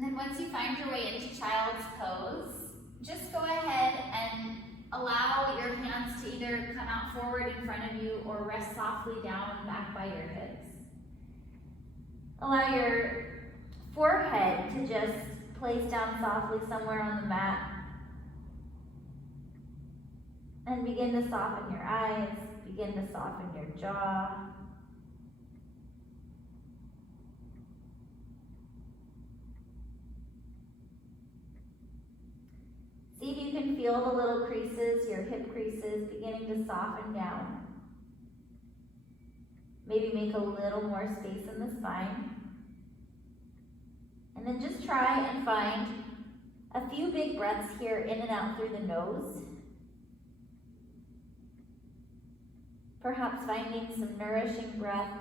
And then once you find your way into child's pose, just go ahead and allow your hands to either come out forward in front of you or rest softly down back by your hips. Allow your forehead to just place down softly somewhere on the mat. And begin to soften your eyes, begin to soften your jaw. See if you can feel the little creases, your hip creases, beginning to soften down. Maybe make a little more space in the spine. And then just try and find a few big breaths here in and out through the nose. Perhaps finding some nourishing breath,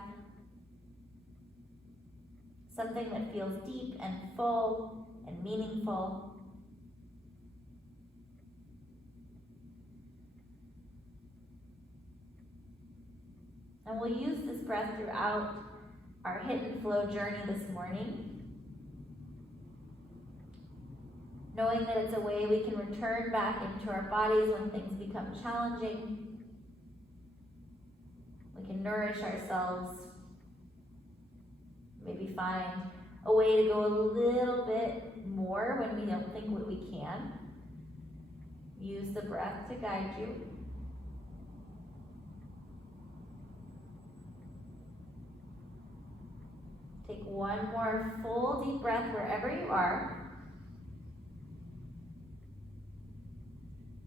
something that feels deep and full and meaningful. And we'll use this breath throughout our HIIT Flow journey this morning, knowing that it's a way we can return back into our bodies when things become challenging. We can nourish ourselves, maybe find a way to go a little bit more when we don't think that we can. Use the breath to guide you. Take one more full deep breath wherever you are.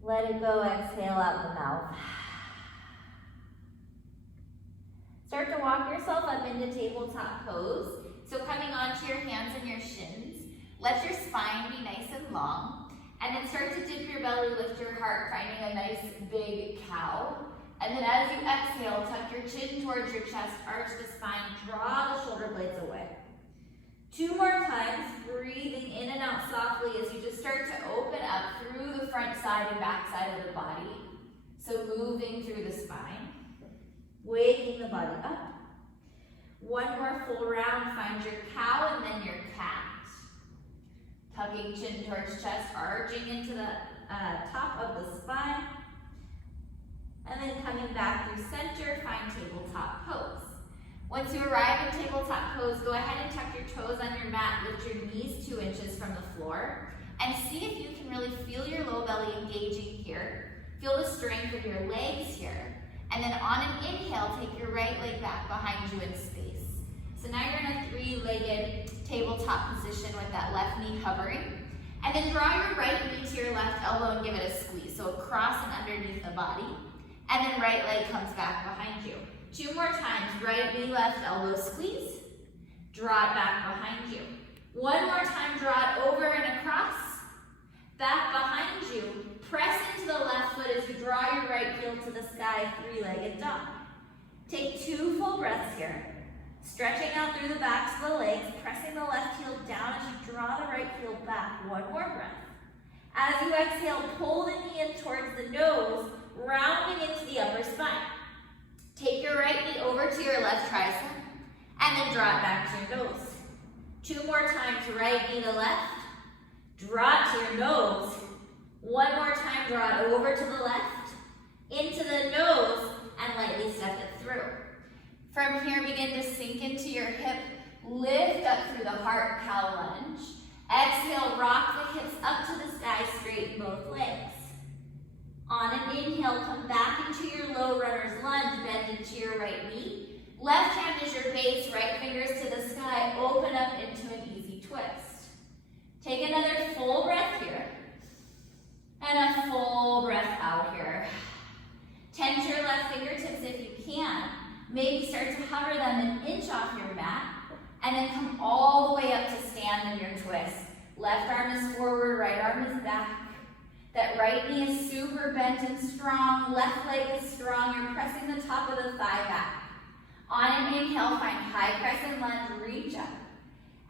Let it go, exhale out the mouth. Start to walk yourself up into tabletop pose. So coming onto your hands and your shins, let your spine be nice and long. And then start to dip your belly, lift your heart, finding a nice big cow. And then as you exhale, tuck your chin towards your chest, arch the spine, draw the shoulder blades away. 2 more times, breathing in and out softly as you just start to open up through the front side and back side of the body. So moving through the spine, waking the body up. 1 more full round, find your cow and then your cat. Tucking chin towards chest, arching into the top of the spine. And then coming back through center, find tabletop pose. Once you arrive in tabletop pose, go ahead and tuck your toes on your mat, lift your knees 2 inches from the floor, and see if you can really feel your low belly engaging here. Feel the strength of your legs here. And then on an inhale, take your right leg back behind you in space. So now you're in a 3-legged tabletop position with that left knee hovering. And then draw your right knee to your left elbow and give it a squeeze. So across and underneath the body. And then right leg comes back behind you. 2 more times, right knee, left elbow squeeze. Draw it back behind you. 1 more time, draw it over and across. Back behind you. Press into the left foot as you draw your right heel to the sky, 3-legged dog. Take 2 full breaths here. Stretching out through the backs of the legs, pressing the left heel down as you draw the right heel back. 1 more breath. As you exhale, pull the knee in towards the nose, rounding into the upper spine. Take your right knee over to your left tricep, and then draw it back to your nose. 2 more times, right knee to left, draw it to your nose. 1 more time, draw it over to the left, into the nose, and lightly step it through. From here, begin to sink into your hip, lift up through the heart, cow lunge. Exhale, rock the hips up to the sky, straighten both legs. On an inhale, come back into your low runner's lunge, bend into your right knee. Left hand is your base, right fingers to the sky, open up into an easy twist. Take another full breath here. And a full breath out here. Tense your left fingertips if you can. Maybe start to hover them an inch off your mat. And then come all the way up to stand in your twist. Left arm is forward, right arm is back. That right knee is super bent and strong. Left leg is strong. You're pressing the top of the thigh back. On an inhale, find high crescent lunge, reach up.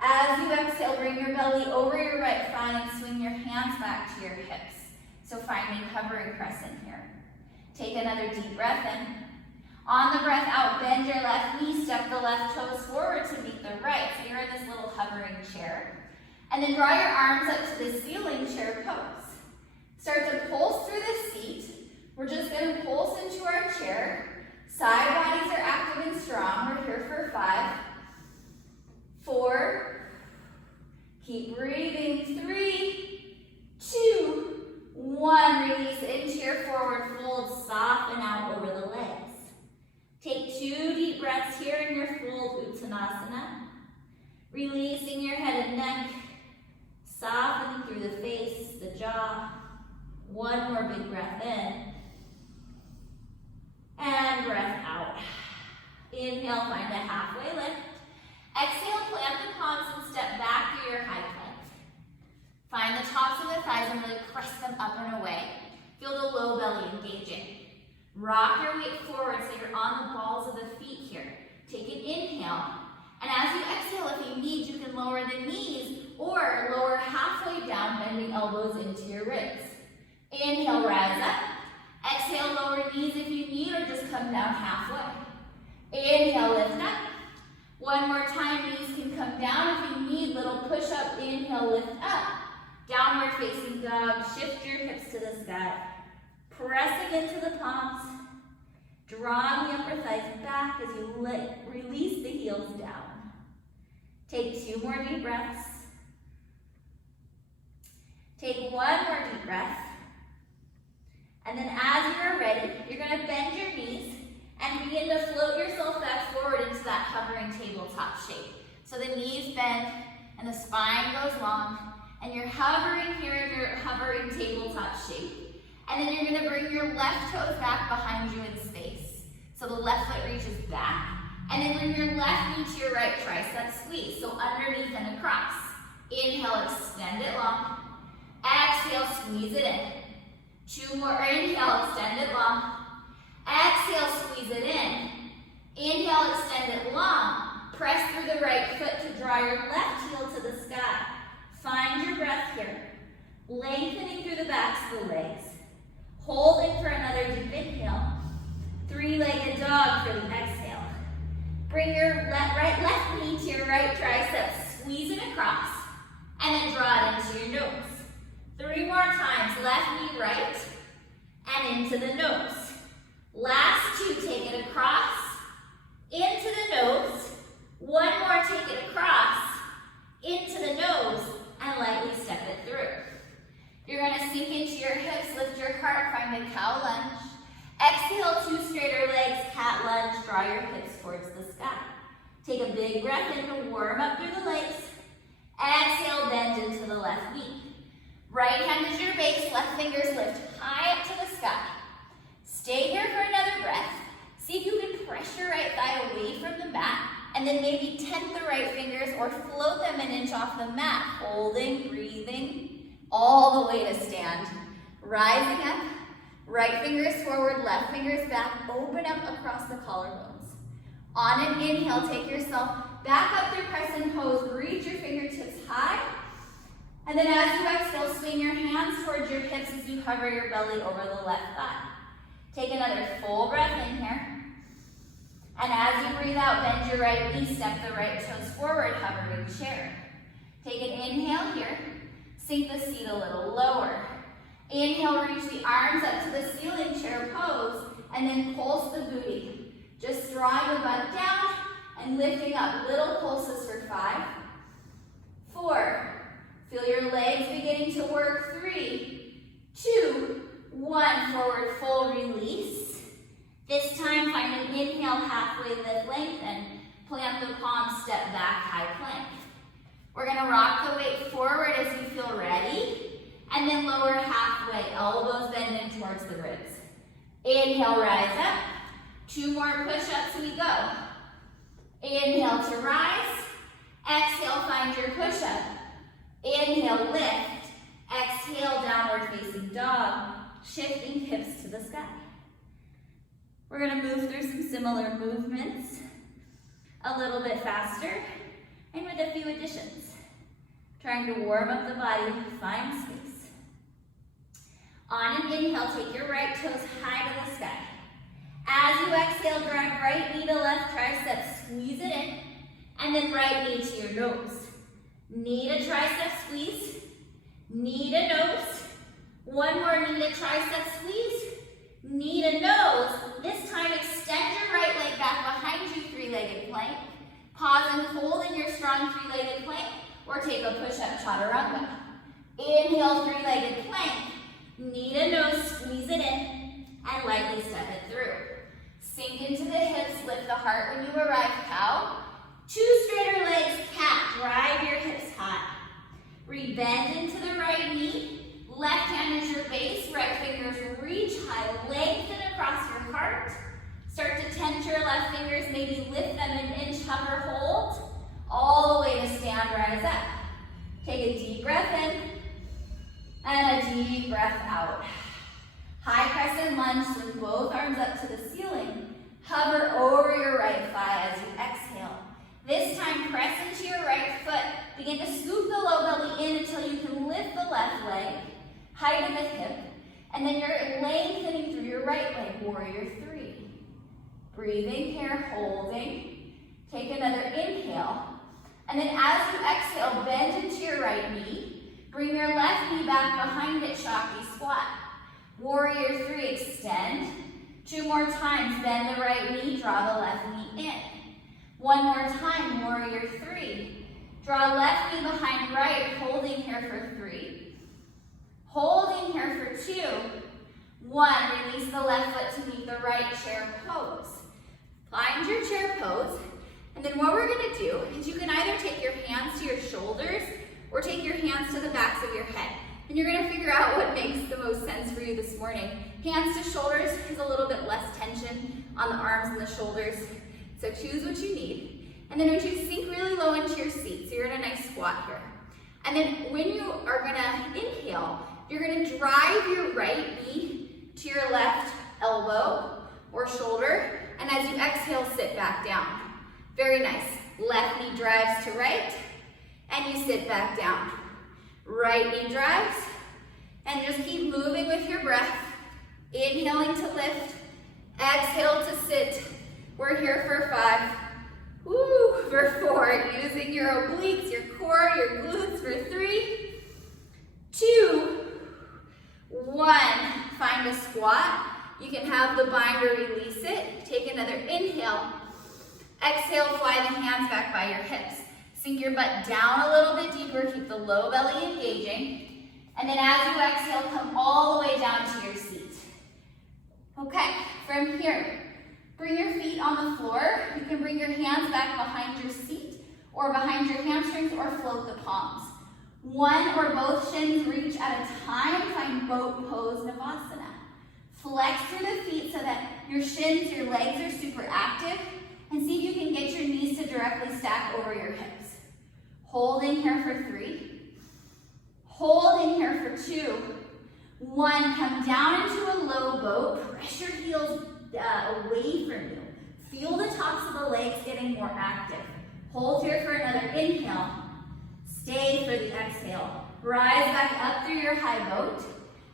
As you exhale, bring your belly over your right thigh and swing your hands back to your hips. So finding hovering crescent here. Take another deep breath in. On the breath out, bend your left knee, step the left toes forward to meet the right. So you're in this little hovering chair. And then draw your arms up to the ceiling chair pose. Start to pulse through the seat. We're just going to pulse into our chair. Side bodies are active and strong. We're here for 5, 4, keep breathing, 3, 2, 1. Release into your forward fold, soften out over the legs. Take 2 deep breaths here in your full Uttanasana. Releasing your head and neck, softening through the face, the jaw. 1 more big breath in. And breath out. Inhale, find a halfway lift. Exhale, plant the palms and step back through your high plank. Find the tops of the thighs and really press them up and away. Feel the low belly engaging. Rock your weight forward so you're on the balls of the feet here. Take an inhale. And as you exhale, if you need, you can lower the knees or lower halfway down, bending elbows into your ribs. Inhale, rise up. Exhale, lower knees if you need, or just come down halfway. Inhale, lift up. 1 more time, knees can come down if you need. Little push up, inhale, lift up. Downward facing dog, shift your hips to the sky. Pressing into the palms. Drawing the upper thighs back as you release the heels down. Take 2 more deep breaths. Take 1 more deep breath. And then as you are ready, you're going to bend your knees and begin to float yourself back forward into that hovering tabletop shape. So the knees bend and the spine goes long, and you're hovering here in your hovering tabletop shape. And then you're going to bring your left toes back behind you in space. So the left foot reaches back, and then bring your left knee to your right tricep squeeze. So underneath and across. Inhale, extend it long. Exhale, squeeze it in. 2 more, inhale, extend it long. Exhale, squeeze it in. Inhale, extend it long. Press through the right foot to draw your left heel to the sky. Find your breath here. Lengthening through the backs of the legs. Holding for another deep inhale. 3-legged dog for the exhale. Bring your left knee to your right tricep. Squeeze it across. And then draw it into your nose. 3 more times, left knee right, and into the nose. Last 2, take it across, into the nose. 1 more, take it across, into the nose, and lightly step it through. You're going to sink into your hips, lift your heart, find a cow lunge. Exhale, 2 straighter legs, cat lunge, draw your hips towards the sky. Take a big breath in to warm up through the legs. Exhale, bend into the left knee. Right hand is your base, left fingers lift high up to the sky. Stay here for another breath. See if you can press your right thigh away from the mat, and then maybe tent the right fingers or float them an inch off the mat, holding, breathing, all the way to stand. Rising up, right fingers forward, left fingers back, open up across the collarbones. On an inhale, take yourself back up through crescent pose, reach your fingertips high. And then as you exhale, swing your hands towards your hips as you hover your belly over the left thigh. Take another full breath in here. And as you breathe out, bend your right knee, step the right toes forward, hovering chair. Take an inhale here. Sink the seat a little lower. Inhale, reach the arms up to the ceiling chair pose, and then pulse the booty. Just drawing the butt down and lifting up. Little pulses for 5, 4, feel your legs beginning to work. 3, 2, 1. Forward fold, release. This time, find an inhale, halfway lift, lengthen. Plant the palms, step back, high plank. We're going to rock the weight forward as you feel ready. And then lower halfway, elbows bending towards the ribs. Inhale, rise up. 2 more push-ups, we go. Inhale to rise. Exhale, find your push-up. Inhale, lift. Exhale, downward facing dog. Shifting hips to the sky. We're going to move through some similar movements a little bit faster and with a few additions. Trying to warm up the body, find space. On an inhale, take your right toes high to the sky. As you exhale, drag right knee to left tricep, squeeze it in, and then right knee to your nose. Knee to tricep squeeze. Knee to nose. One more knee to tricep squeeze. Knee to nose. This time extend your right leg back behind you, three-legged plank. Pause and hold in your strong three-legged plank, or take a push-up chaturanga. Inhale, three-legged plank. Knee to nose, squeeze it in, and lightly step it through. Sink into the hips, lift the heart when you arrive, cow. Two straighter legs, cat, drive your hips high. Rebend into the right knee. Left hand is your base, right fingers reach high, lengthen across your heart. Start to tense your left fingers, maybe lift them an inch, hover, hold. All the way to stand, rise up. Take a deep breath in, and a deep breath out. High crescent lunge, swing both arms up to the ceiling. Hover over your right thigh as you exhale. This time, press into your right foot. Begin to scoop the low belly in until you can lift the left leg, height of the hip, and then you're lengthening through your right leg, warrior three. Breathing here, holding. Take another inhale. And then as you exhale, bend into your right knee. Bring your left knee back behind it, Shakti squat. Warrior three, extend. Two more times, bend the right knee, draw the left knee in. One more time, warrior three. Draw left knee behind right, holding here for three. Holding here for two. One, release the left foot to meet the right chair pose. Find your chair pose, and then what we're gonna do is you can either take your hands to your shoulders or take your hands to the backs of your head. And you're gonna figure out what makes the most sense for you this morning. Hands to shoulders is a little bit less tension on the arms and the shoulders. So choose what you need. And then I want you to sink really low into your seat. So you're in a nice squat here. And then when you are gonna inhale, you're gonna drive your right knee to your left elbow or shoulder. And as you exhale, sit back down. Very nice. Left knee drives to right, and you sit back down. Right knee drives, and just keep moving with your breath. Inhaling to lift, exhale to sit. We're here for 5. Woo, for 4. Using your obliques, your core, your glutes for 3, 2, 1. Find a squat. You can have the binder, release it. Take another inhale. Exhale, fly the hands back by your hips. Sink your butt down a little bit deeper. Keep the low belly engaging. And then as you exhale, come all the way down to your seat. Okay, from here, bring your feet on the floor. You can bring your hands back behind your seat or behind your hamstrings or float the palms. One or both shins reach at a time. Find boat pose, Navasana. Flex through the feet so that your shins, your legs are super active. And see if you can get your knees to directly stack over your hips. Holding here for 3. Holding here for 2. 1, come down into a low boat. Press your heels away from you. Feel the tops of the legs getting more active. Hold here for another inhale. Stay for the exhale. Rise back up through your high boat.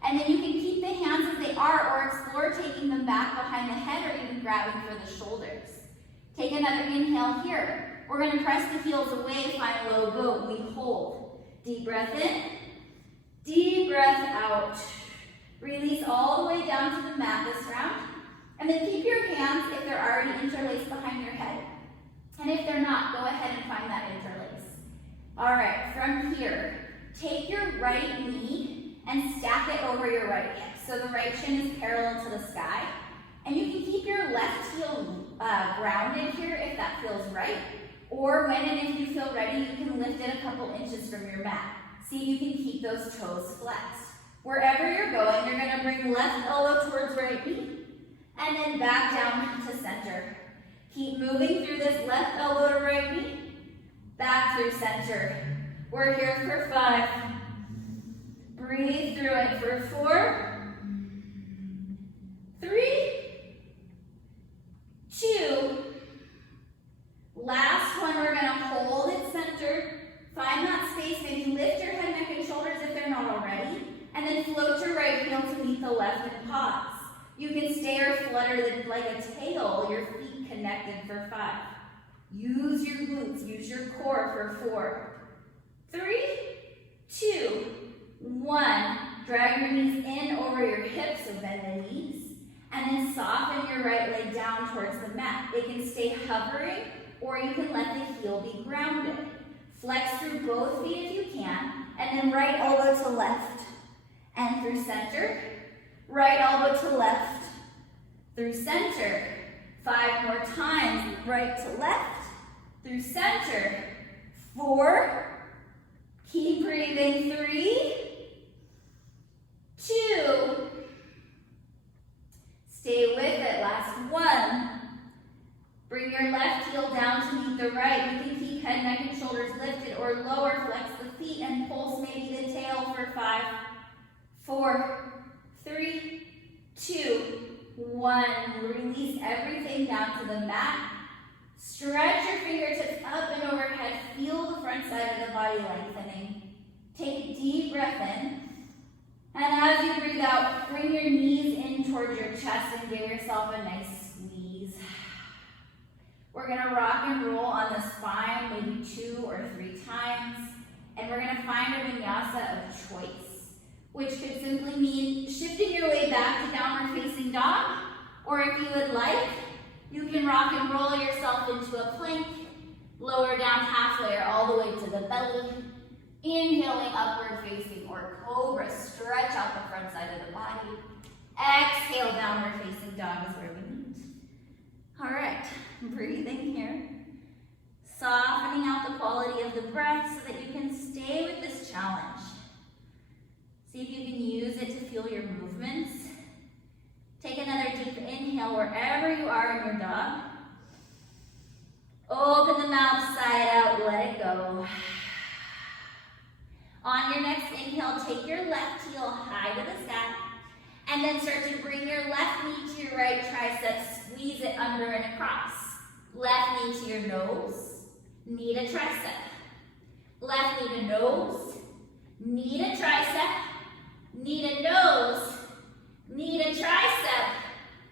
And then you can keep the hands as they are or explore taking them back behind the head or even grabbing for the shoulders. Take another inhale here. We're going to press the heels away, find a low boat. We hold. Deep breath in. Deep breath out. Release all the way down to the mat this round. And then keep your hands, if they're already interlaced, behind your head. And if they're not, go ahead and find that interlace. All right, from here, take your right knee and stack it over your right hip. So the right shin is parallel to the sky. And you can keep your left heel grounded here if that feels right. Or when and if you feel ready, you can lift it a couple inches from your mat. See if you can keep those toes flexed. Wherever you're going, you're going to bring left elbow towards right knee. And then back down to center. Keep moving through this left elbow to right knee. Back through center. We're here for 5. Breathe through it for 4, 3, 2. Last one, we're going to hold it centered. Find that space. Maybe lift your head, neck, and shoulders if they're not already. And then float your right heel to meet the left and pause. You can stay or flutter like a tail, your feet connected for 5. Use your glutes, use your core for 4, 3, 2, 1. Drag your knees in over your hips, so bend the knees. And then soften your right leg down towards the mat. It can stay hovering, or you can let the heel be grounded. Flex through both feet if you can, and then right elbow to left. And through center. Right elbow to left. Through center. 5 more times. Right to left. Through center. 4. Keep breathing. 3, 2. Stay with it. Last 1. Bring your left heel down to meet the right. You can keep head, neck, and shoulders lifted or lower. Flex the feet and pulse maybe the tail for 5, 4, 3, 2, 1. Release everything down to the mat. Stretch your fingertips up and overhead. Feel the front side of the body lengthening. Take a deep breath in. And as you breathe out, bring your knees in towards your chest and give yourself a nice squeeze. We're going to rock and roll on the spine maybe 2 or 3 times. And we're going to find a vinyasa of choice, which could simply mean shifting your way back to downward facing dog. Or if you would like, you can rock and roll yourself into a plank, lower down halfway or all the way to the belly. Inhaling upward facing or cobra, stretch out the front side of the body. Exhale, downward facing dog is where we meet. All right, breathing here. Softening out the quality of the breath so that you can stay with this challenge. See if you can use it to feel your movements. Take another deep inhale wherever you are in your dog. Open the mouth side out, let it go. On your next inhale, take your left heel high to the sky, and then start to bring your left knee to your right tricep, squeeze it under and across. Left knee to your nose, knee to tricep. Left knee to nose, knee to tricep, knee to nose, knee to tricep,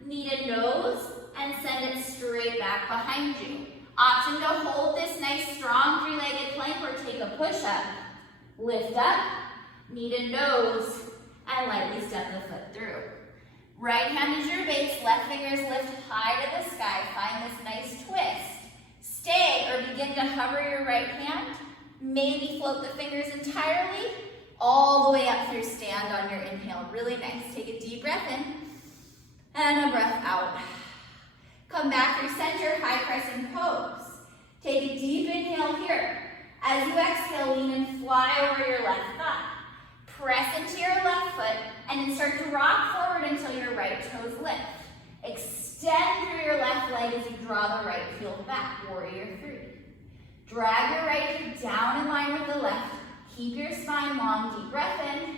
knee to nose, and send it straight back behind you. Option to hold this nice strong 3-legged plank or take a push-up. Lift up, knee to nose, and lightly step the foot through. Right hand is your base, left fingers lift high to the sky. Find this nice twist. Stay or begin to hover your right hand. Maybe float the fingers entirely, all the way up through stand on your inhale. Really nice. Take a deep breath in, and a breath out. Come back through center, high crescent pose. Take a deep inhale here. As you exhale, lean and fly over your left thigh. Press into your left foot and then start to rock forward until your right toes lift. Extend through your left leg as you draw the right heel back, warrior 3. Drag your right hip down in line with the left. Keep your spine long, deep breath in.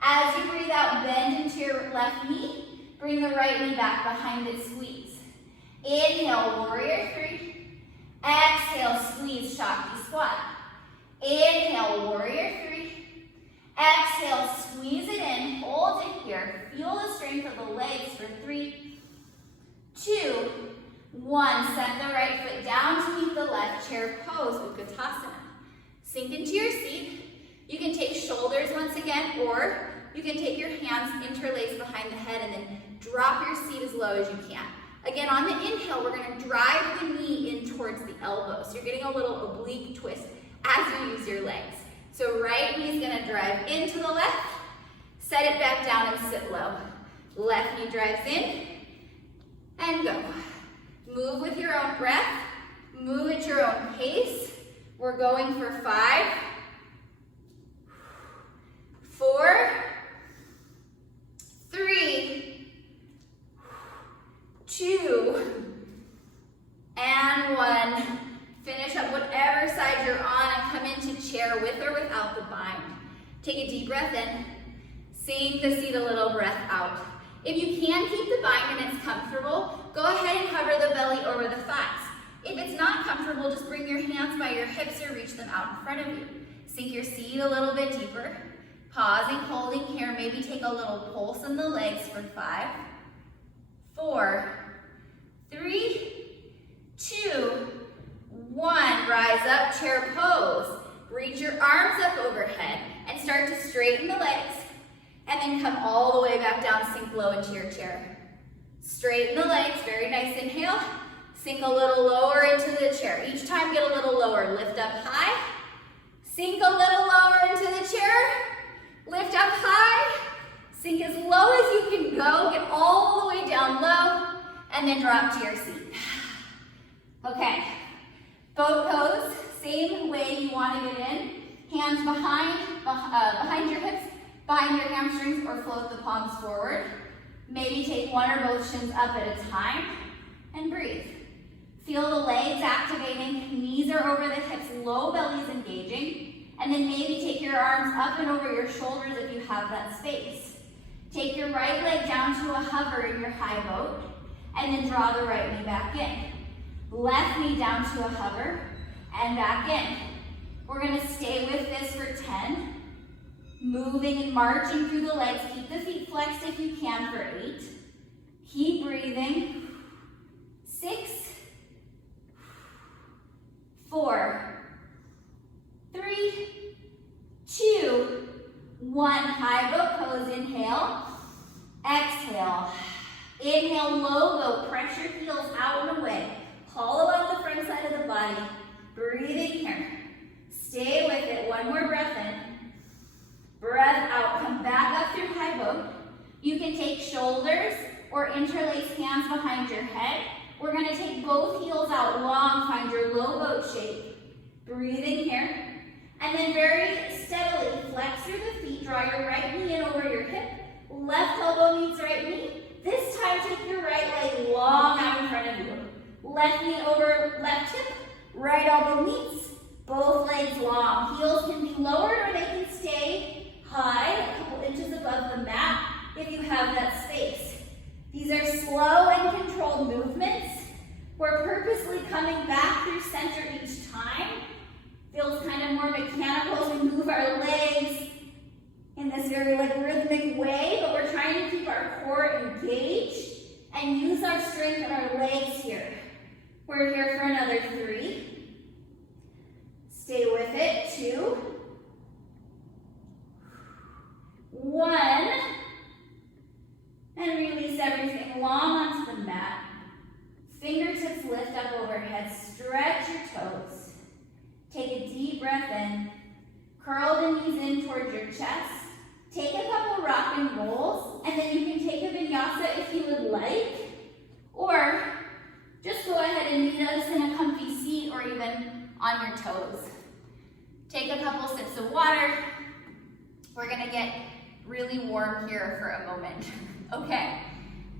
As you breathe out, bend into your left knee. Bring the right knee back behind it, squeeze. Inhale, warrior 3. Exhale, squeeze, Shakti squat. Inhale, warrior 3. Exhale, squeeze it in, hold it here. Feel the strength of the legs for 3, 2, 1. Set the right foot down to meet the left, chair pose, Utkatasana. Sink into your seat. You can take shoulders once again, or you can take your hands interlaced behind the head and then drop your seat as low as you can. Again, on the inhale, we're going to drive the knee in towards the elbow. So you're getting a little oblique twist as you use your legs. So right knee is going to drive into the left, set it back down and sit low. Left knee drives in and go. Move with your own breath, move at your own pace. We're going for 5, 4, 3, 2, and 1. Finish up whatever side you're on and come into chair with or without the bind. Take a deep breath in, sink the seat a little, breath out. If you can keep the bind and it's comfortable, go ahead and cover the belly over the thighs. If it's not comfortable, just bring your hands by your hips or reach them out in front of you. Sink your seat a little bit deeper. Pausing, holding here, maybe take a little pulse in the legs for 5, 4, 3, 2, 1. Rise up, chair pose. Reach your arms up overhead and start to straighten the legs, and then come all the way back down, sink low into your chair. Straighten the legs, very nice, inhale. Sink a little lower into the chair. Each time get a little lower, lift up high. Sink a little lower into the chair. Lift up high. Sink as low as you can go. Get all the way down low. And then drop to your seat. Okay. Boat pose. Same way you want to get in. Hands behind your hips, behind your hamstrings, or float the palms forward. Maybe take one or both shins up at a time. And breathe. Feel the legs activating. Knees are over the hips. Low belly is engaging. And then maybe take your arms up and over your shoulders if you have that space. Take your right leg down to a hover in your high boat, and then draw the right knee back in. Left knee down to a hover, and back in. We're gonna stay with this for 10. Moving and marching through the legs. Keep the feet flexed if you can for 8. Keep breathing. 6, 4, 3, 2, 1. High boat pose. Inhale. Exhale. Inhale, low boat. Pressure heels out and away. Hollow out the front side of the body. Breathing here. Stay with it. One more breath in. Breath out. Come back up through high boat. You can take shoulders or interlace hands behind your head. We're going to take both heels out long. Find your low boat shape. Breathing here. And then very steadily flex through the feet. Draw your right knee in over your hip. Left elbow meets right knee. This time take your right leg long out in front of you. Left knee over left hip. Right elbow meets. Both legs long. Heels can be lowered or they can stay high, a couple inches above the mat if you have that space. These are slow and controlled movements. We're purposely coming back through center each time. Feels kind of more mechanical as we move our legs in this very rhythmic way, but we're trying to keep our core engaged and use our strength in our legs here. We're here for another 3. Stay with it. 2, 1. And release everything long onto the mat. Fingertips lift up overhead. Stretch your toes. Take a deep breath in. Curl the knees in towards your chest. Take a couple rock and rolls, and then you can take a vinyasa if you would like, or just go ahead and meet us in a comfy seat or even on your toes. Take a couple sips of water. We're gonna get really warm here for a moment. Okay,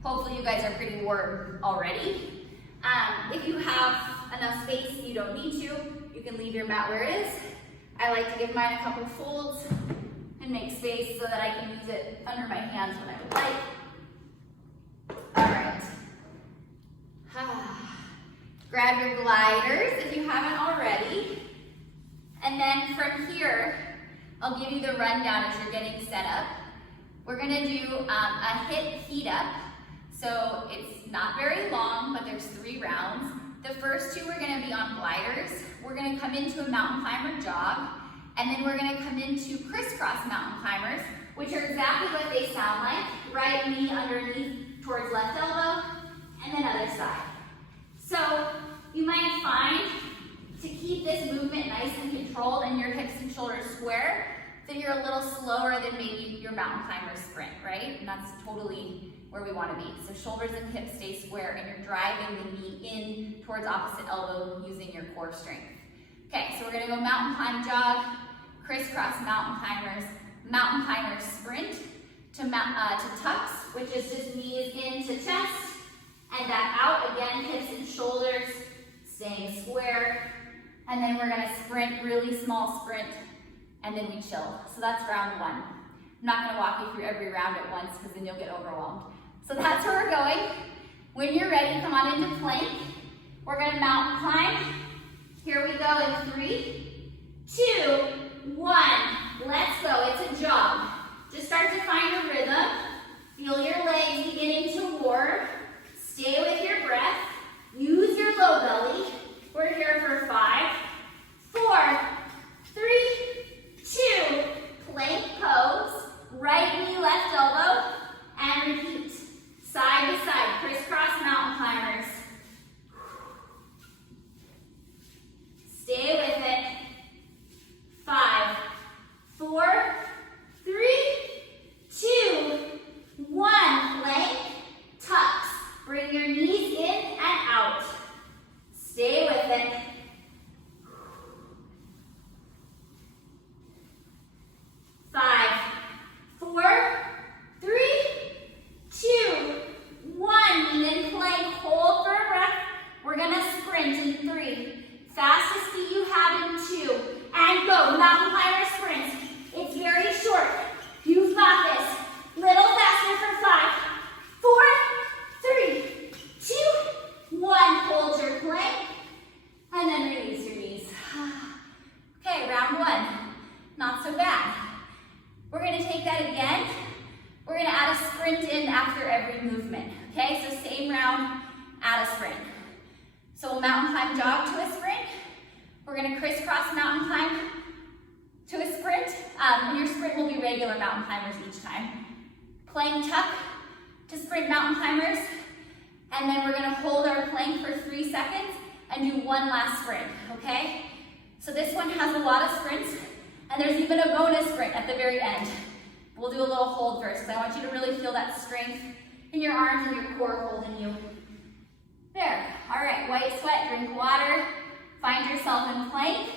hopefully you guys are pretty warm already. If you have enough space and you don't need to, you can leave your mat where it is. I like to give mine a couple folds and make space so that I can use it under my hands when I would like. All right. Grab your gliders if you haven't already. And then from here, I'll give you the rundown as you're getting set up. We're gonna do a HIIT heat up. So it's not very long, but there's 3 rounds. The first 2 we're gonna be on gliders. We're gonna come into a mountain climber jog, and then we're gonna come into crisscross mountain climbers, which are exactly what they sound like. Right knee underneath towards left elbow, and then other side. So you might find to keep this movement nice and controlled and your hips and shoulders square, that you're a little slower than maybe your mountain climber sprint, right? And that's totally where we want to be. So shoulders and hips stay square, and you're driving the knee in towards opposite elbow using your core strength. Okay, so we're gonna go mountain climb jog, crisscross mountain climbers sprint to tucks, which is just knees into chest, and back out. Again, hips and shoulders staying square. And then we're gonna sprint, really small sprint, and then we chill. So that's round 1. I'm not gonna walk you through every round at once because then you'll get overwhelmed. So that's where we're going. When you're ready, come on into plank. We're gonna mountain climb. Here we go in 3, 2, 1. Let's go, it's a jog. Just start to find a rhythm. Feel your legs beginning to war. Stay with your breath. Use your low belly. We're here for 5, 4, 3, sprint in after every movement, okay? So same round, add a sprint. So we'll mountain climb jog to a sprint. We're gonna crisscross mountain climb to a sprint, and your sprint will be regular mountain climbers each time. Plank tuck to sprint mountain climbers, and then we're gonna hold our plank for 3 seconds and do one last sprint, okay? So this one has a lot of sprints, and there's even a bonus sprint at the very end. We'll do a little hold first, because I want you to really feel that strength in your arms and your core holding you. There, all right, white sweat, drink water, find yourself in plank.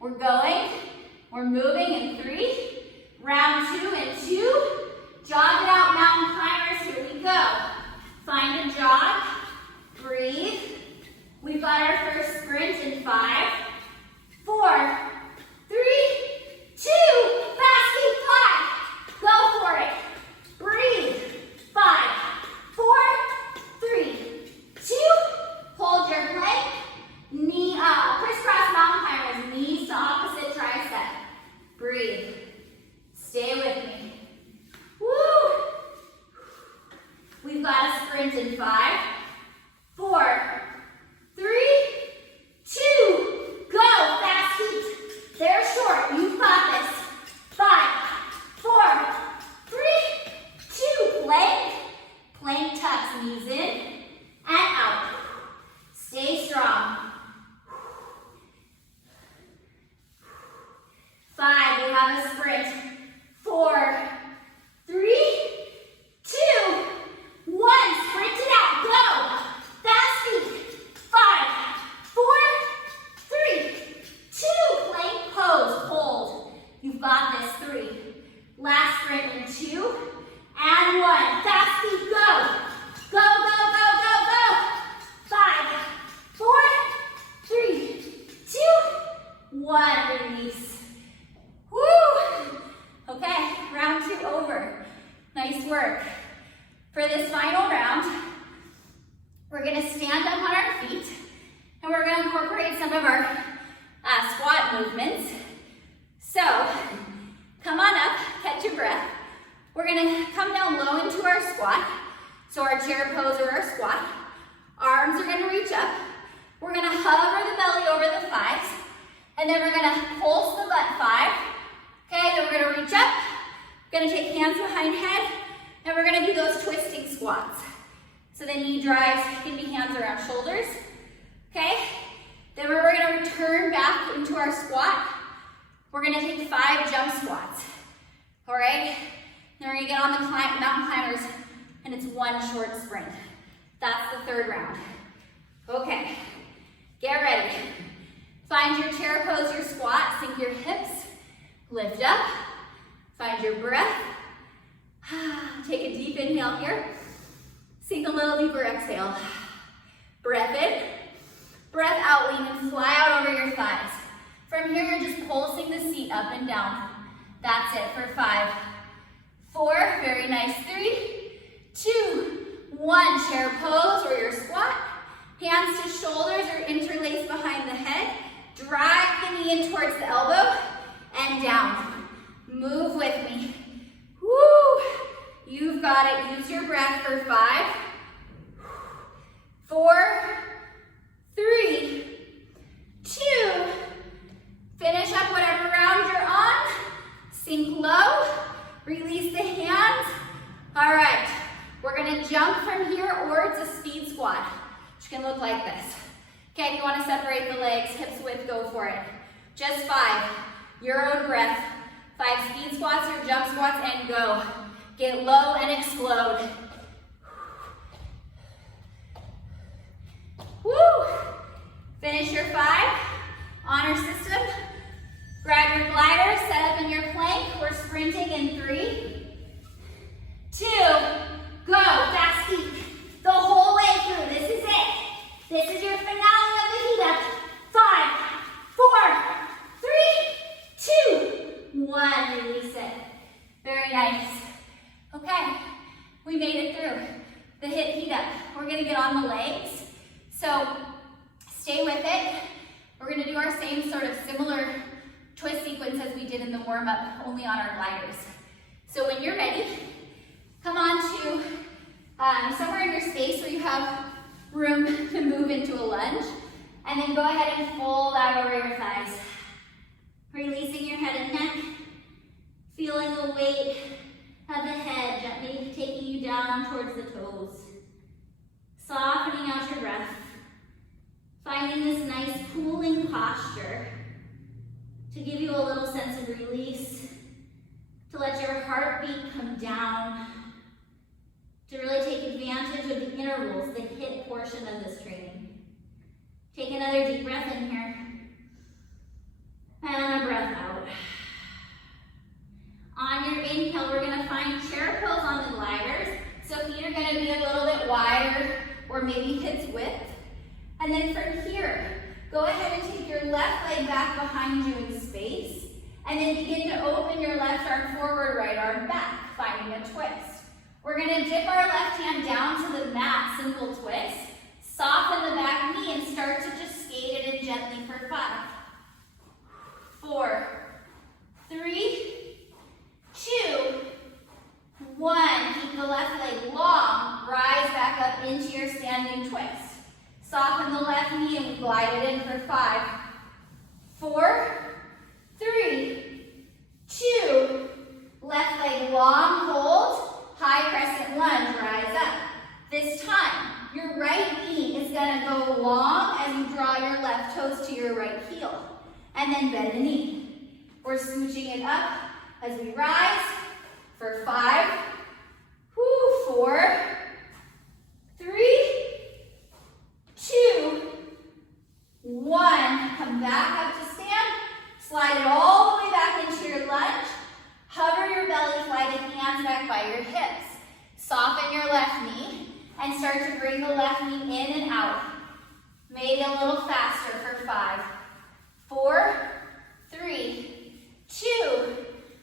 We're going, we're moving in 3, round 2 and 2. Jog it out, mountain climbers, here we go. Find a jog, breathe. We've got our first sprint in 5, 4, 3, 2, fast feet fly. Go for it. Breathe. 5, 4, 3, 2. Hold your plank. Knee up. Crisscross mountain climbers. Knees to opposite tricep. Breathe. Stay with me. Woo! We've got a sprint in 5, 4, 3, 2. Go. Fast feet. They're short. You've got this. 5, 4, 3, 2. Plank. Plank tucks. Knees in and out. Stay strong. 5. We have a sprint. 4, 3, 2, 1. Sprint it out. Go. Fast feet. 5, 4, 3, 2. Plank pose. Hold. You've got this. 3. Last sprint in 2 and 1. Fast feet. Go. Go, go, go, go, go. 5, 4, 3, 2, 1. Release. Woo! Okay, round 2 over. Nice work. For this final round, we're gonna stand up on our feet and we're gonna incorporate some of our squat movements. So, come on up, catch your breath. We're gonna come down low into our squat. So our chair pose or our squat. Arms are gonna reach up. We're gonna hover the belly over the thighs. And then we're gonna pulse the butt 5. Okay, then we're gonna reach up. We're gonna take hands behind head. And we're gonna do those twisting squats. So the knee drives can be hands around shoulders. Okay, then we're gonna return back into our squat. We're gonna take 5 jump squats. All right, then we're gonna get on the mountain climbers and it's 1 short sprint. That's the 3rd round. Okay, get ready. Find your chair pose, your squat, sink your hips, lift up, find your breath. Take a deep inhale here. Sink a little deeper exhale. Breath in, breath out, lean and fly out over your thighs. From here, you're just pulsing the seat up and down. That's it for 5, 4, very nice. 3, 2, 1. Chair pose or your squat. Hands to shoulders or interlace behind the head. Drag the knee in towards the elbow and down. Move with me. Woo! You've got it. Use your breath for 5, 4, 3, 2. Finish up whatever round you're on. Sink low. Release the hands. All right. We're going to jump from here or it's a speed squat, which can look like this. Okay, if you want to separate the legs, hips width, go for it. Just 5. Your own breath. 5 speed squats or jump squats and go. Get low and explode. Woo! Finish your 5. Honor system. Grab your glider, set up in your plank. We're sprinting in 3, 2, go. Fast feet. The whole way through. This is it. This is your finale of the heat up. 5, 4, 3, 2, 1. Release it. Very nice. Okay, we made it through the HIIT heat up. We're gonna get on the legs. So stay with it. We're gonna do our same sort of similar twist sequence as we did in the warm-up, only on our gliders. So when you're ready, Come on to somewhere in your space where you have room to move into a lunge. And then go ahead and fold out over your thighs. Releasing your head and neck. Feeling the weight of the head gently taking you down towards the toes. Softening out your breath. Finding this nice cooling posture to give you a little sense of release, to let your heartbeat come down, to really take advantage of the intervals, the HIIT portion of this training. Take another deep breath in here, and a breath out. On your inhale, we're gonna find chair pose on the gliders, so feet are gonna be a little bit wider, or maybe hips width. And then from here, go ahead and take your left leg back behind you in space, and then begin to open your left arm forward, right arm back, finding a twist. We're gonna dip our left hand down to the mat, simple twist, soften the back knee, and start to just skate it in gently for 5, 4, 3, 2, 1. Keep the left leg long, rise back up into your standing twist. Soften the left knee and we glide it in for 5, 4, 3, 2, left leg long, hold, high crescent lunge, rise up. This time, your right knee is gonna go long as you draw your left toes to your right heel. And then bend the knee. We're scooching it up as we rise for 5, 4, 3, 2, 1. Come back up to stand. Slide it all the way back into your lunge. Hover your belly, fly the hands back by your hips. Soften your left knee and start to bring the left knee in and out. Maybe a little faster for 5, 4, 3, 2,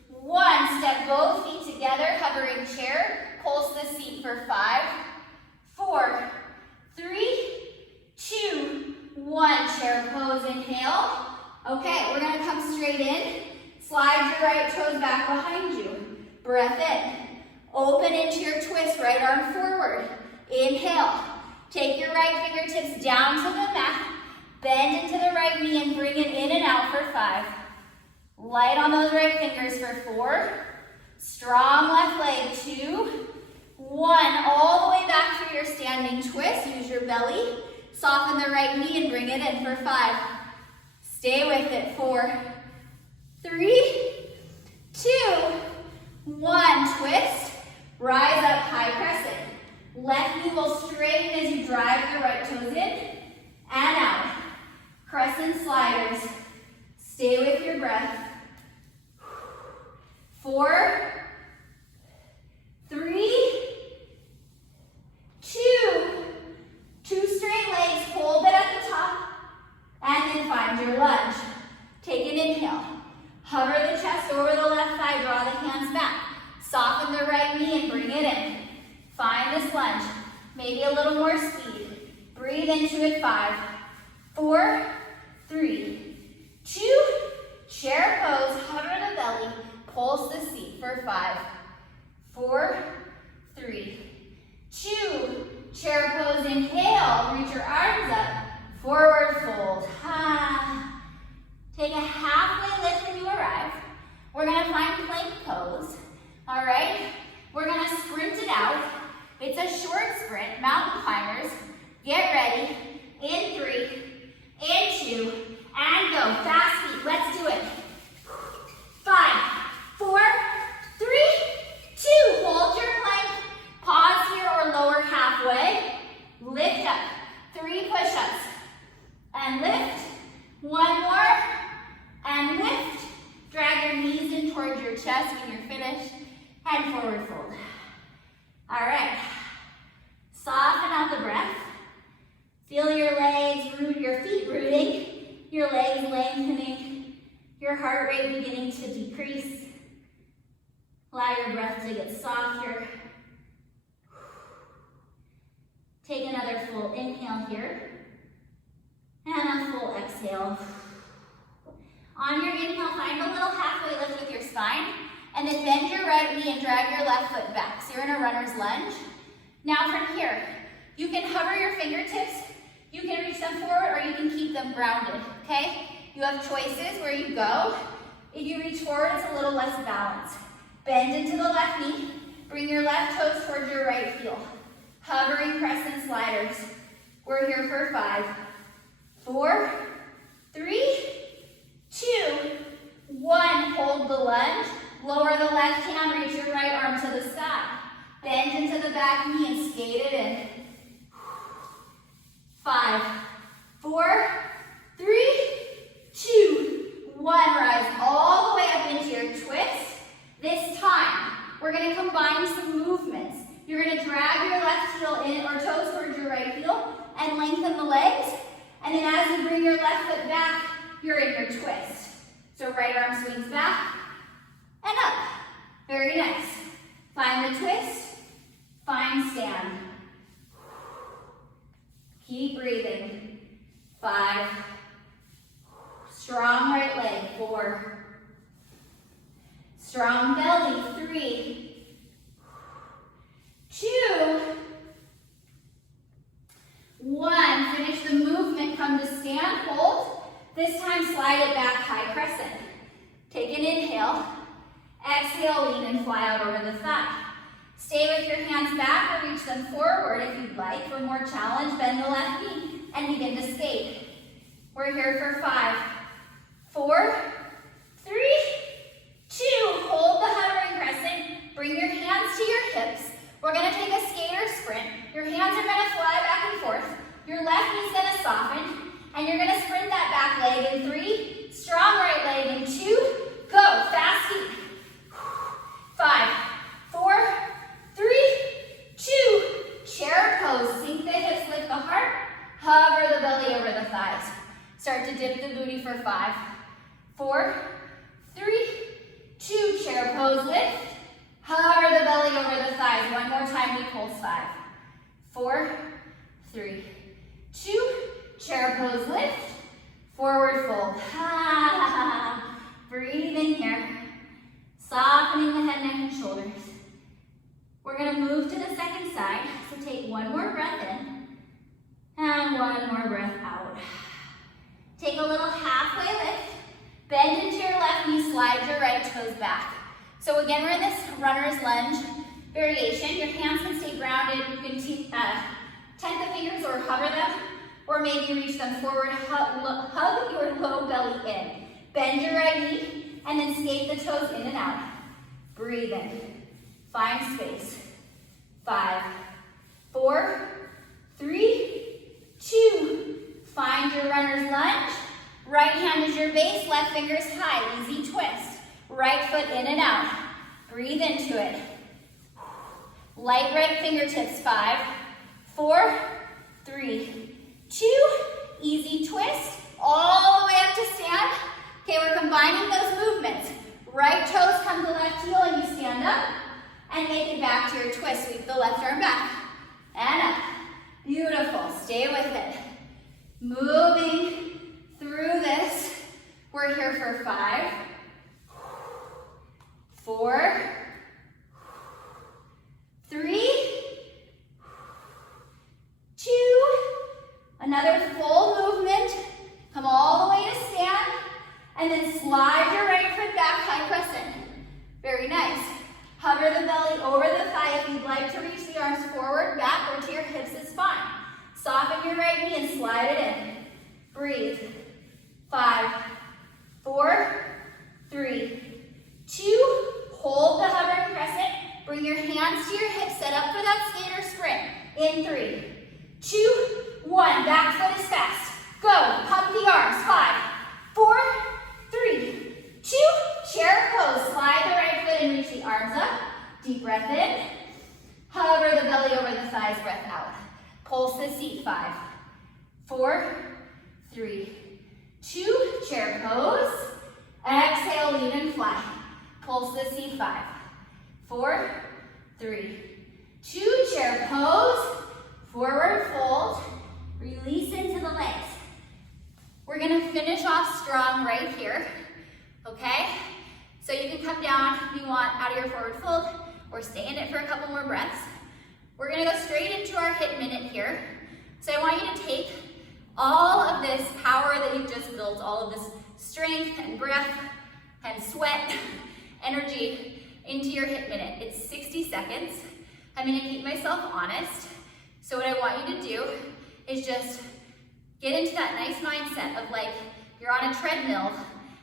1. Step both feet together, hovering chair. Pulse the seat for 5, 4, 3, 2, 1. Chair pose, inhale. Okay, we're gonna come straight in. Slide your right toes back behind you. Breath in. Open into your twist, right arm forward. Inhale. Take your right fingertips down to the mat. Bend into the right knee and bring it in and out for 5. Light on those right fingers for 4. Strong left leg, 2, 1. All the way back through your standing twist. Use your belly. Soften the right knee and bring it in for 5. Stay with it. 4, 3, 2, 1. Twist. Rise up, high crescent. Left knee will straighten as you drive your right toes in and out. Crescent sliders. Stay with your breath. 4, 3, 2, 2 straight legs. Hold it at the top. And then find your lunge. Take an inhale. Hover the chest over the left thigh. Draw the hands back. Soften the right knee and bring it in. Find this lunge. Maybe a little more speed. Breathe into it. 5, 4, 3, 2. Chair pose. Hover the belly. Pulse the seat for 5, 4, 3, 2. Chair pose. Inhale. Reach your arms up. Forward fold. Take a halfway lift when you arrive. We're gonna find plank pose. All right? We're gonna sprint it out. It's a short sprint, mountain climbers. Get ready. In 3, in 2, and go. Fast feet. Let's do it. 5, 4, 3, 2. Hold your plank. Pause here or lower halfway. Lift up. 3 push-ups. And lift. 1 more. And lift. Drag your knees in towards your chest when you're finished. And forward fold. All right. Soften out the breath. Feel your legs root, your feet rooting, your legs lengthening, your heart rate beginning to decrease. Allow your breath to get softer. Take another full inhale here. And a full exhale. On your inhale, find a little halfway lift with your spine. And then bend your right knee and drag your left foot back. So you're in a runner's lunge. Now from here, you can hover your fingertips, you can reach them forward, or you can keep them grounded, okay? You have choices where you go. If you reach forward, it's a little less balanced. Bend into the left knee, bring your left toes towards your right heel. Hovering crescent sliders. We're here for 5, 4, 3, 2, 1. Hold the lunge. Lower the left hand, reach your right arm to the sky. Bend into the back knee and skate it in. 5, 4, 3, 2, 1. Rise all the way up into your twist. This time, we're going to combine some movements. You're going to drag your left heel in or toes towards your right heel and lengthen the legs. And then as you bring your left foot back, you're in your twist. So right arm swings back and up. Very nice. Find the twist, find stand. Keep breathing. 5. Strong right leg. 4. Strong belly. 3, 2, 1. Finish the movement. Come to stand, hold. This time slide it back, high crescent. Take an inhale. Exhale, lean and fly out over the thigh. Stay with your hands back or reach them forward if you'd like. For more challenge, bend the left knee and begin to skate. We're here for 5, 4, 3, 2. Hold the hovering crescent. Bring your hands to your hips. We're going to take a skater sprint. Your hands are going to fly back and forth. Your left knee's going to soften. And you're going to sprint that back leg in 3. Strong right leg in 2. Go. Fast feet. 5, 4, 3, 2. Chair pose. Sink the hips, lift the heart. Hover the belly over the thighs. Start to dip the booty for 5, 4, 3, 2. Chair pose, lift. Hover the belly over the thighs. One more time, we pulse. 5, 4, 3, 2. Chair pose, lift. Forward fold. Breathe in here. Softening the head, neck, and shoulders. We're going to move to the second side. So take one more breath in and one more breath out. Take a little halfway lift. Bend into your left knee, slide your right toes back. So again, we're in this runner's lunge variation. Your hands can stay grounded. You can tent the fingers or hover them, or maybe reach them forward. Hug your low belly in. Bend your right knee. And then skate the toes in and out. Breathe in. Find space. 5, 4, 3, 2. Find your runner's lunge. Right hand is your base, left finger's high. Easy twist. Right foot in and out. Breathe into it. Light right fingertips. 5, 4, 3, 2. Easy twist. All the way up to stand. Okay, we're combining those movements. Right toes come to left heel and you stand up and make it back to your twist. Sweep the left arm back and up. Beautiful, stay with it. Moving through this. We're here for 5, 4, 3, 2. Another full movement. Come all the way to stand. And then slide your right foot back, high crescent. Very nice. Hover the belly over the thigh. If you'd like to reach the arms forward, back, or to your hips is fine. Soften your right knee and slide it in. Breathe. 5, 4, 3, 2. Hold the hovering crescent. Bring your hands to your hips. Set up for that skater sprint. In 3, 2, 1. Back foot is fast. Go. Pump the arms. 5, 4, 3, 2. Chair pose. Slide the right foot and reach the arms up. Deep breath in. Hover the belly over the thighs. Breath out. Pulse the seat. 5, 4, 3, 2. Chair pose. Exhale, lean and fly. Pulse the seat. 5, 4, 3, 2. Chair pose. Forward fold. Release into the legs. We're going to finish off strong right here, okay? So you can come down if you want out of your forward fold or stay in it for a couple more breaths. We're gonna go straight into our HIIT minute here. So I want you to take all of this power that you've just built, all of this strength and breath and sweat, energy into your HIIT minute. It's 60 seconds. I'm gonna keep myself honest. So what I want you to do is just get into that nice mindset of like you're on a treadmill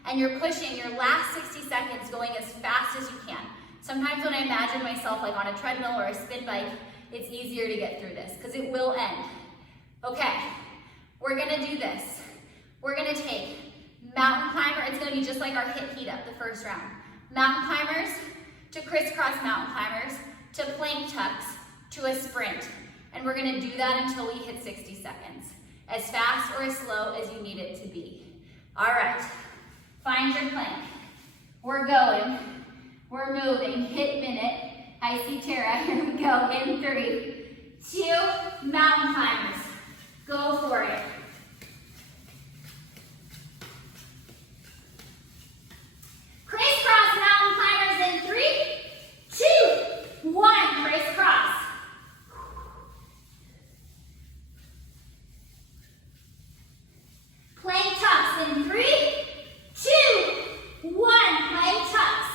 and you're pushing your last 60 seconds going as fast as you can. Sometimes when I imagine myself like on a treadmill or a spin bike, it's easier to get through this because it will end. Okay, we're gonna do this. We're gonna take mountain climber. It's gonna be just like our HIIT heat up the first round. Mountain climbers to crisscross mountain climbers to plank tucks to a sprint. And we're gonna do that until we hit 60 seconds. As fast or as slow as you need it to be. All right, find your plank. We're going, we're moving, HIIT minute. I see Tara, here we go, in 3, 2, mountain climbers. Go for it. Crisscross mountain climbers in 3, 2, 1, crisscross. Plank tucks in 3, 2, 1, plank tucks.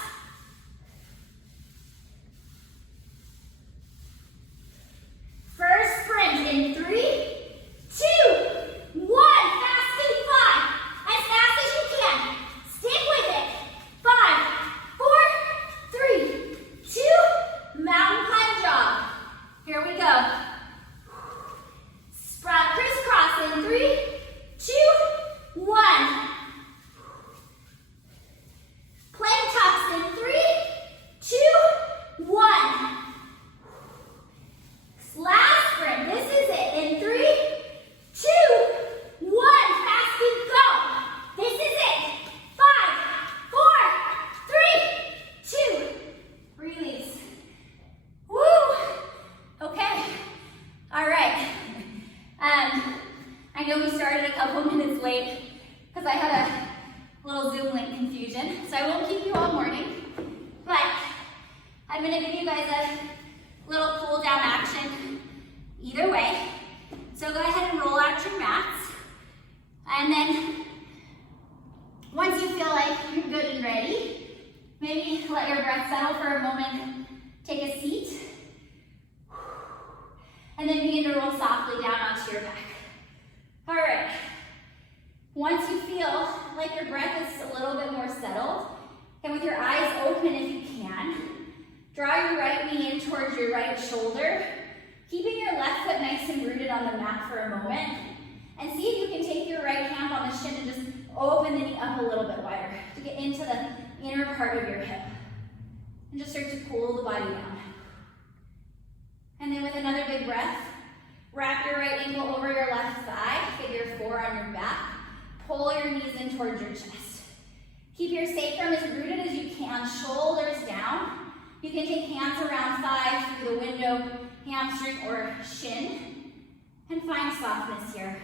First sprint in 3, 2, 1, fast feet, 5, as fast as you can. Stick with it. 5, 4, 3, 2, mountain climb jog. Here we go. Sprout crisscross in 3, 2, 1. Plank tucks in 3, 2, 1. Last sprint. This is it. In 3, 2, 1. Fast feet, go. This is it. 5, 4, 3, 2. Release. Woo. Okay. All right. I know we started a couple minutes late because I had a little Zoom link confusion, so I won't keep you all morning, but I'm going to give you guys a little cool down action either way. So go ahead and roll out your mats, and then once you feel like you're good and ready, maybe let your breath settle for a moment, take a seat, and then begin to roll softly down onto your back. All right, once you feel like your breath is a little bit more settled, and with your eyes open if you can, draw your right knee in towards your right shoulder, keeping your left foot nice and rooted on the mat for a moment, and see if you can take your right hand on the shin and just open the knee up a little bit wider to get into the inner part of your hip. And just start to cool the body down. And then with another big breath, wrap your right ankle over your left thigh, figure 4 on your back. Pull your knees in towards your chest. Keep your sacrum as rooted as you can, shoulders down. You can take hands around thighs through the window, hamstring, or shin. And find softness here.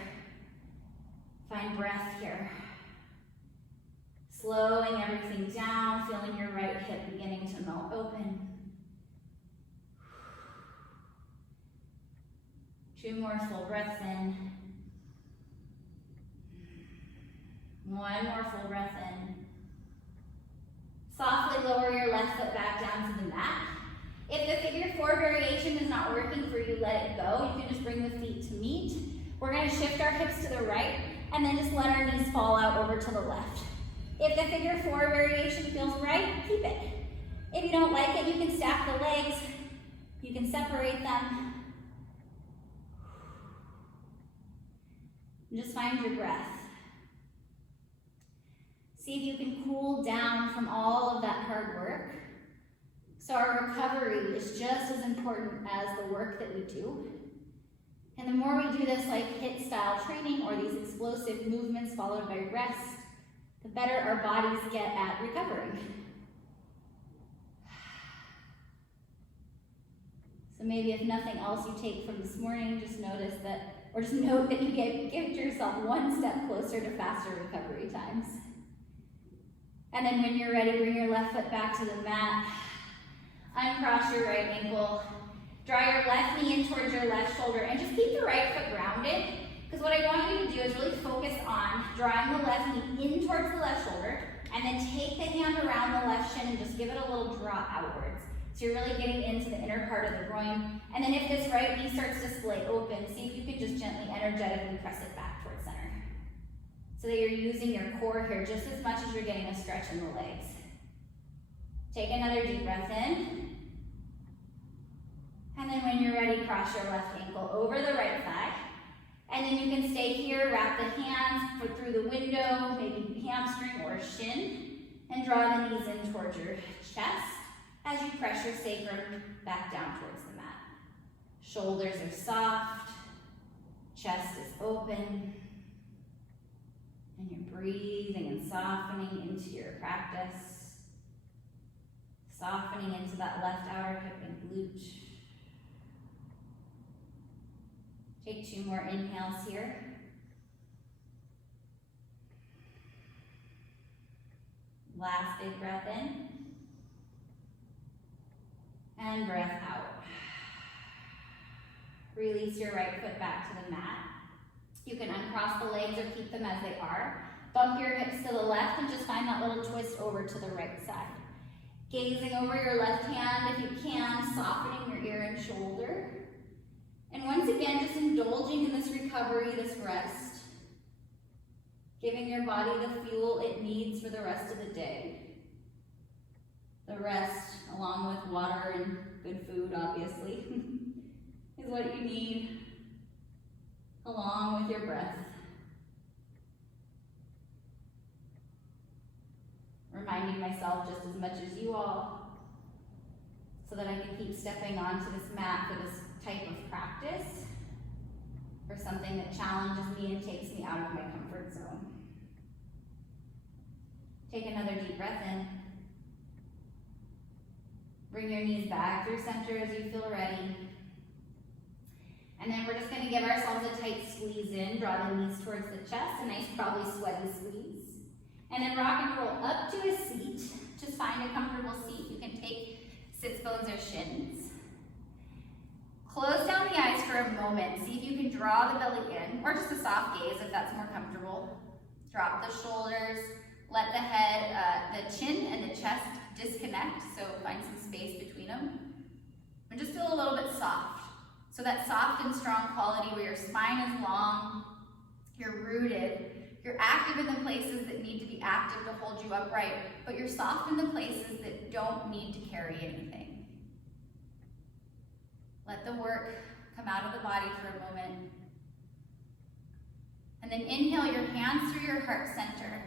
Find breath here. Slowing everything down, feeling your right hip beginning to melt open. 2 more full breaths in. 1 more full breath in. Softly lower your left foot back down to the mat. If the figure 4 variation is not working for you, let it go. You can just bring the feet to meet. We're going to shift our hips to the right and then just let our knees fall out over to the left. If the figure 4 variation feels right, keep it. If you don't like it, you can stack the legs. You can separate them. And just find your breath. See if you can cool down from all of that hard work. So our recovery is just as important as the work that we do. And the more we do this like HIIT style training or these explosive movements followed by rest, the better our bodies get at recovering. So maybe if nothing else you take from this morning, just notice that, or just note that you give yourself 1 step closer to faster recovery times. And then when you're ready, bring your left foot back to the mat. Uncross your right ankle. Draw your left knee in towards your left shoulder and just keep the right foot grounded, because what I want you to do is really focus on drawing the left knee in towards the left shoulder and then take the hand around the left shin and just give it a little draw outwards. So you're really getting into the inner part of the groin. And then if this right knee starts to splay open, see if you can just gently, energetically press it back towards center. So that you're using your core here just as much as you're getting a stretch in the legs. Take another deep breath in. And then when you're ready, cross your left ankle over the right thigh. And then you can stay here, wrap the hands, foot through the window, maybe hamstring or shin, and draw the knees in towards your chest as you press your sacrum back down towards the mat. Shoulders are soft, chest is open, and you're breathing and softening into your practice, softening into that left outer hip and glute. Take 2 more inhales here. Last big breath in. And breath out. Release your right foot back to the mat. You can uncross the legs or keep them as they are. Bump your hips to the left and just find that little twist over to the right side. Gazing over your left hand if you can, softening your ear and shoulder. And once again, just indulging in this recovery, this rest. Giving your body the fuel it needs for the rest of the day. The rest, along with water and good food, obviously, is what you need, along with your breath. Reminding myself just as much as you all, so that I can keep stepping onto this mat for this type of practice, for something that challenges me and takes me out of my comfort zone. Take another deep breath in. Bring your knees back through center as you feel ready. And then we're just going to give ourselves a tight squeeze in. Draw the knees towards the chest, a nice, probably sweaty squeeze. And then rock and roll up to a seat. Just find a comfortable seat. You can take sits bones or shins. Close down the eyes for a moment. See if you can draw the belly in, or just a soft gaze if that's more comfortable. Drop the shoulders. Let the head, the chin and the chest disconnect, so find some space between them. And just feel a little bit soft. So that soft and strong quality where your spine is long, you're rooted, you're active in the places that need to be active to hold you upright, but you're soft in the places that don't need to carry anything. Let the work come out of the body for a moment. And then inhale your hands through your heart center.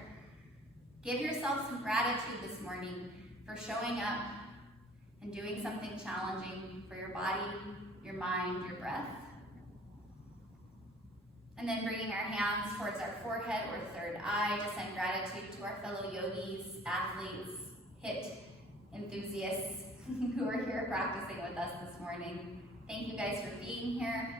Give yourself some gratitude this morning for showing up and doing something challenging for your body, your mind, your breath. And then bringing our hands towards our forehead or third eye to send gratitude to our fellow yogis, athletes, HIIT enthusiasts who are here practicing with us this morning. Thank you guys for being here.